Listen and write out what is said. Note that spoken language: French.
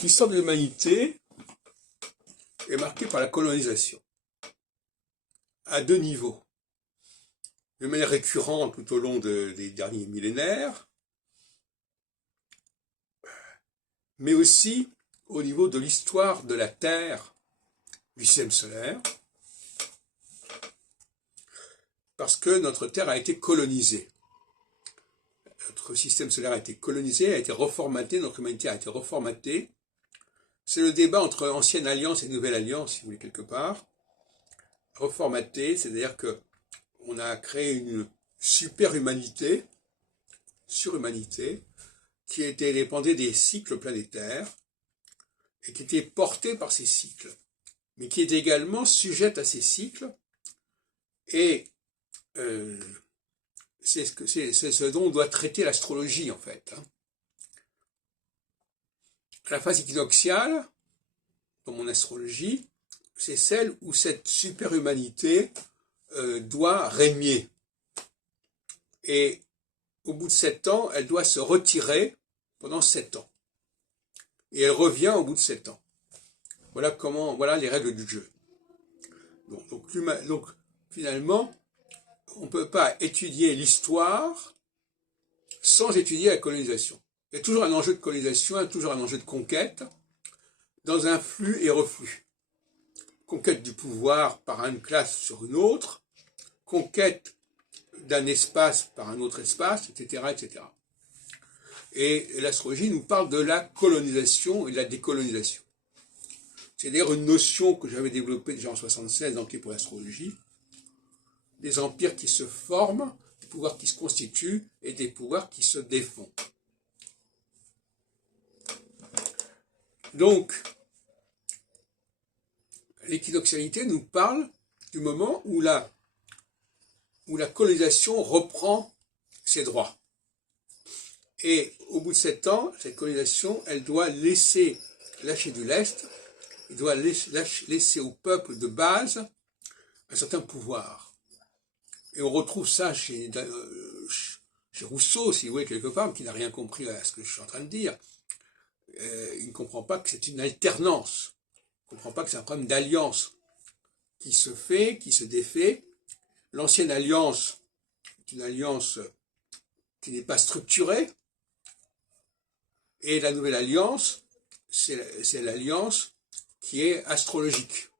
L'histoire de l'humanité est marquée par la colonisation, à deux niveaux. De manière récurrente tout au long des derniers millénaires, mais aussi au niveau de l'histoire de la Terre, du système solaire, parce que notre Terre a été colonisée. Notre système solaire a été colonisé, a été reformaté, notre humanité a été reformatée. C'est le débat entre ancienne alliance et nouvelle alliance, si vous voulez, quelque part. Reformaté, c'est-à-dire que on a créé une super-humanité, surhumanité, qui dépendait des cycles planétaires et qui était portée par ces cycles, mais qui est également sujette à ces cycles, et c'est ce dont doit traiter l'astrologie, en fait. La phase équinoxiale, dans mon astrologie, c'est celle où cette superhumanité doit régner. Et au bout de 7 ans, elle doit se retirer pendant 7 ans. Et elle revient au bout de 7 ans. Voilà les règles du jeu. Donc finalement, on ne peut pas étudier l'histoire sans étudier la colonisation. Il y a toujours un enjeu de colonisation, il y a toujours un enjeu de conquête, dans un flux et reflux. Conquête du pouvoir par une classe sur une autre, conquête d'un espace par un autre espace, etc., etc. Et l'astrologie nous parle de la colonisation et de la décolonisation. C'est d'ailleurs une notion que j'avais développée déjà en 1976 dans le livre pour l'astrologie, des empires qui se forment, des pouvoirs qui se constituent et des pouvoirs qui se défont. Donc, l'équinoxialité nous parle du moment où la colonisation reprend ses droits. Et au bout de 7 ans, cette colonisation, elle doit laisser lâcher du lest, elle doit laisser au peuple de base un certain pouvoir. Et on retrouve ça chez Rousseau, si vous voulez, quelque part, qui n'a rien compris à ce que je suis en train de dire. Il ne comprend pas que c'est une alternance. Il ne comprend pas que c'est un problème d'alliance qui se fait, qui se défait. L'ancienne alliance est une alliance qui n'est pas structurée. Et la nouvelle alliance, c'est l'alliance qui est astrologique.